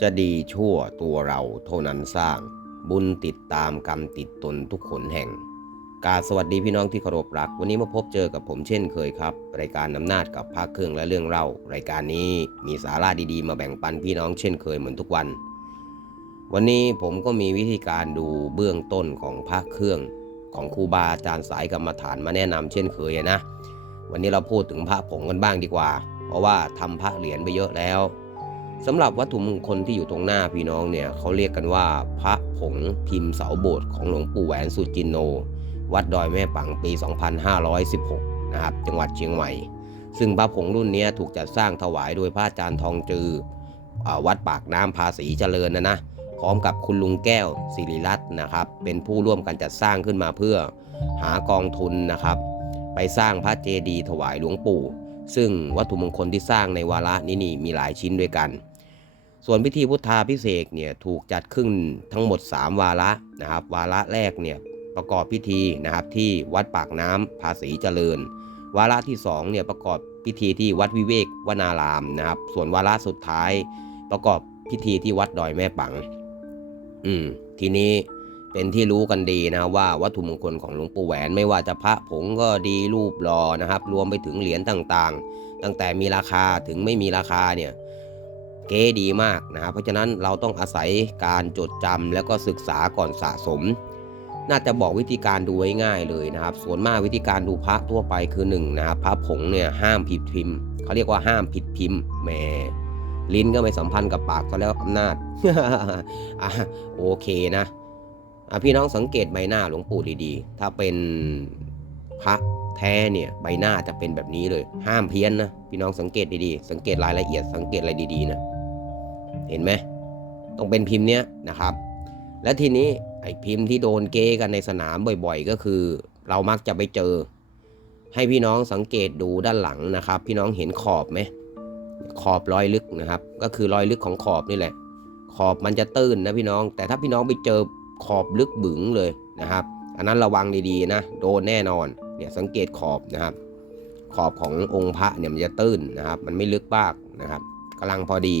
จะดีชั่วตัวเราเท่านั้นสร้าง บุญติดตามกรรมติดตนทุกขนแห่ง กาบสวัสดีพี่น้องที่เคารพรัก วันนี้มาพบเจอกับผมเช่นเคยครับ รายการนำนาจกับพระเครื่องและเรื่องเล่ารายการนี้มีสาระดีๆ มาแบ่งปันพี่น้องเช่นเคยเหมือนทุกวัน วันนี้ผมก็มีวิธีการดูเบื้องต้นของพระเครื่อง ของครูบาอาจารย์สายกรรมฐานมาแนะนำเช่นเคยนะ วันนี้เราพูดถึงพระผงกันบ้างดีกว่า เพราะว่าทำพระเหรียญไปเยอะแล้ว สำหรับวัตถุมงคลที่อยู่ตรงหน้าพี่น้องเนี่ยเขาเรียกกันว่า พระผงพิมพ์เสาโบสถ์ของหลวงปู่แหวนสุจินโน วัดดอยแม่ปังปี 2516 นะครับ จังหวัดเชียงใหม่ ซึ่งพระผงรุ่นนี้ถูกจัดสร้างถวายโดยพระอาจารย์ทองจืออวัดปากน้ำภาษีเจริญนะนะพร้อมกับคุณลุงแก้วศิริรัตน์นะครับ เป็นผู้ร่วมกันจัดสร้างขึ้นมาเพื่อหากองทุนนะครับ ไปสร้างพระเจดีย์ถวายหลวงปู่ ซึ่งวัตถุมงคลที่สร้างในวาระนี้นี่มีหลายชิ้นด้วยกัน ส่วนพิธีพุทธาพิเศษเนี่ยถูกจัดขึ้นทั้งหมด 3 วาระนะครับ วาระแรกเนี่ยประกอบพิธีนะครับที่วัดปากน้ำภาษีเจริญ วาระที่2เนี่ยประกอบพิธีที่วัดวิเวกวนารามนะครับ ส่วนวาระสุดท้ายประกอบพิธีที่วัดดอยแม่ปัง อืม ทีนี้ เป็นที่รู้กันดีนะว่าวัตถุมงคลของหลวงปู่แหวนไม่ว่าจะพระผงก็ดีรูปหล่อนะครับ รวมไปถึงเหรียญต่างๆ ตั้งแต่มีราคาถึงไม่มีราคาเนี่ยเก๋ดีมากนะครับ เพราะฉะนั้นเราต้องอาศัยการจดจำแล้วก็ศึกษาก่อนสะสม น่าจะบอกวิธีการดูไว้ง่ายเลยนะครับ ส่วนมากวิธีการดูพระทั่วไปคือหนึ่งนะครับพระผงเนี่ยห้ามผิดพิมพ์เขาเรียกว่าห้ามผิดพิมพ์แหมลิ้นก็ไม่สัมพันธ์กับปากซะแล้วอำนาจอโอเคนะ พี่น้องสังเกตใบหน้าหลวงปู่ดีๆ ถ้าเป็นพระแท้เนี่ยใบหน้าจะเป็นแบบนี้เลย ห้ามเพี้ยนนะพี่น้องสังเกตดีๆ สังเกตรายละเอียดสังเกตอะไรดีๆนะเห็นไหมต้องเป็นพิมพ์เนี้ยนะครับ และทีนี้ไอ้พิมพ์ที่โดนเกกันในสนามบ่อย ๆ ก็คือ เรามักจะไปเจอ ให้พี่น้องสังเกตดูด้านหลังนะครับ พี่น้องเห็นขอบไหมขอบรอยลึกนะครับ ก็คือรอยลึกของขอบนี่แหละ ขอบมันจะตื้นนะพี่น้อง แต่ถ้าพี่น้องไปเจอ ขอบลึกบึ๋งเลยนะครับ อันนั้นระวังดีๆนะโดนแน่นอนเนี่ยสังเกตขอบนะครับ ขอบขององค์พระเนี่ยมันจะตื้นนะครับ มันไม่ลึกมากนะครับกำลังพอดี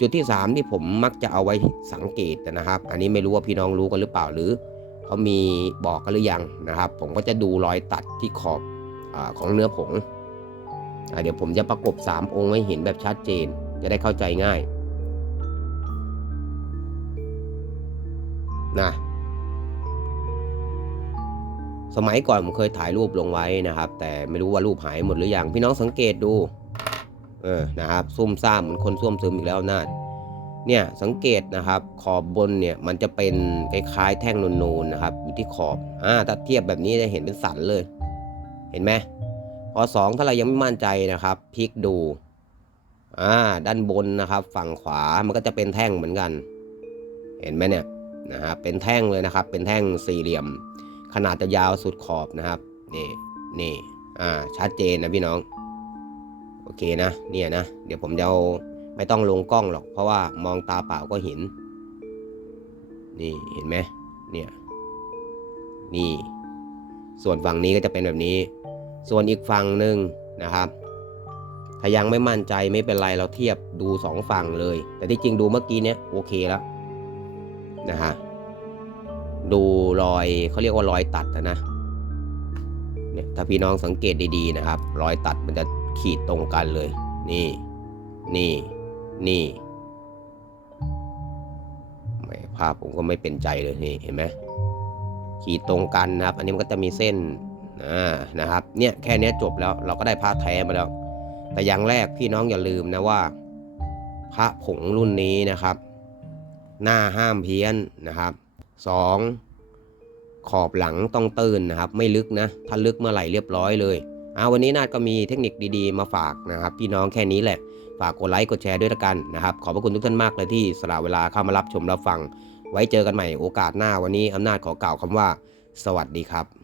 จุดที่ 3 ที่ผมมักจะเอาไว้สังเกตนะครับ อันนี้ไม่รู้ว่าพี่น้องรู้กันหรือเปล่าหรือเขามีบอกกันหรือยังนะครับ ผมก็จะดูรอยตัดที่ขอบอของเนื้อผงอเดี๋ยวผมจะประกบ 3 องค์ให้เห็นแบบชัดเจน จะได้เข้าใจง่าย นะสมัยก่อนผมเคยถ่ายรูปลงไว้นะครับ แต่ไม่รู้ว่ารูปหายหมดหรือยังพี่น้องสังเกตดู เออนะครับซุ่มซ่ามเหมือนคนซุ่มซึมอีกแล้วนาดเนี่ยสังเกตนะครับขอบบนเนี่ยมันจะเป็นคล้ายๆแท่งนูนๆนะครับอยู่ที่ขอบอ่าถ้าเทียบแบบนี้จะเห็นเป็นสันเลย เห็นไหมพอสองถ้าเรายังไม่มั่นใจนะครับพลิกดูอ่าด้านบนนะครับ ฝั่งขวามันก็จะเป็นแท่งเหมือนกัน เห็นไหมเนี่ย นะฮะเป็นแท่งเลยนะครับ เป็นแท่งสี่เหลี่ยม ขนาดจะยาวสุดขอบนะครับ นี่นี่อ่าชัดเจนนะพี่น้อง โอเคนะเนี่ยนะ เดี๋ยวผมจะเอาไม่ต้องลงกล้องหรอก เพราะว่ามองตาเปล่าก็เห็น นี่เห็นไหมเนี่ยนี่ ส่วนฝั่งนี้ก็จะเป็นแบบนี้ ส่วนอีกฝั่งหนึ่งนะครับ ถ้ายังไม่มั่นใจไม่เป็นไรเราเทียบดูสองฝั่งเลย แต่ที่จริงดูเมื่อกี้เนี้ยโอเคแล้ว นะฮะดูรอยเขาเรียกว่ารอยตัดนะเนี่ยถ้าพี่น้องสังเกตดีๆนะครับ รอยตัดมันจะขีดตรงกันเลย นี่ นี่นี่แหมภาพผมก็ไม่เป็นใจเลยนี่เห็นไหมขีดตรงกันนะครับ อันนี้มันก็จะมีเส้นอ่านะครับ เนี่ยแค่นี้จบแล้วเราก็ได้ผ้าแท้มาแล้ว แต่อย่างแรกพี่น้องอย่าลืมนะว่า พระผงรุ่นนี้นะครับ หน้าห้ามเพี้ยนนะครับสองขอบหลังต้องตื้นนะครับ ไม่ลึกนะ ถ้าลึกเมื่อไหร่เรียบร้อยเลยเอาวันนี้นาดก็มีเทคนิคดีๆ มาฝากนะครับ พี่น้องแค่นี้แหละ ฝากกดไลค์กดแชร์ด้วยละกันนะครับ ขอบพระคุณทุกท่านมากเลยที่สละเวลาเข้ามารับชมรับฟัง ไว้เจอกันใหม่โอกาสหน้าวันนี้อำนาจขอกล่าวคำว่า สวัสดีครับ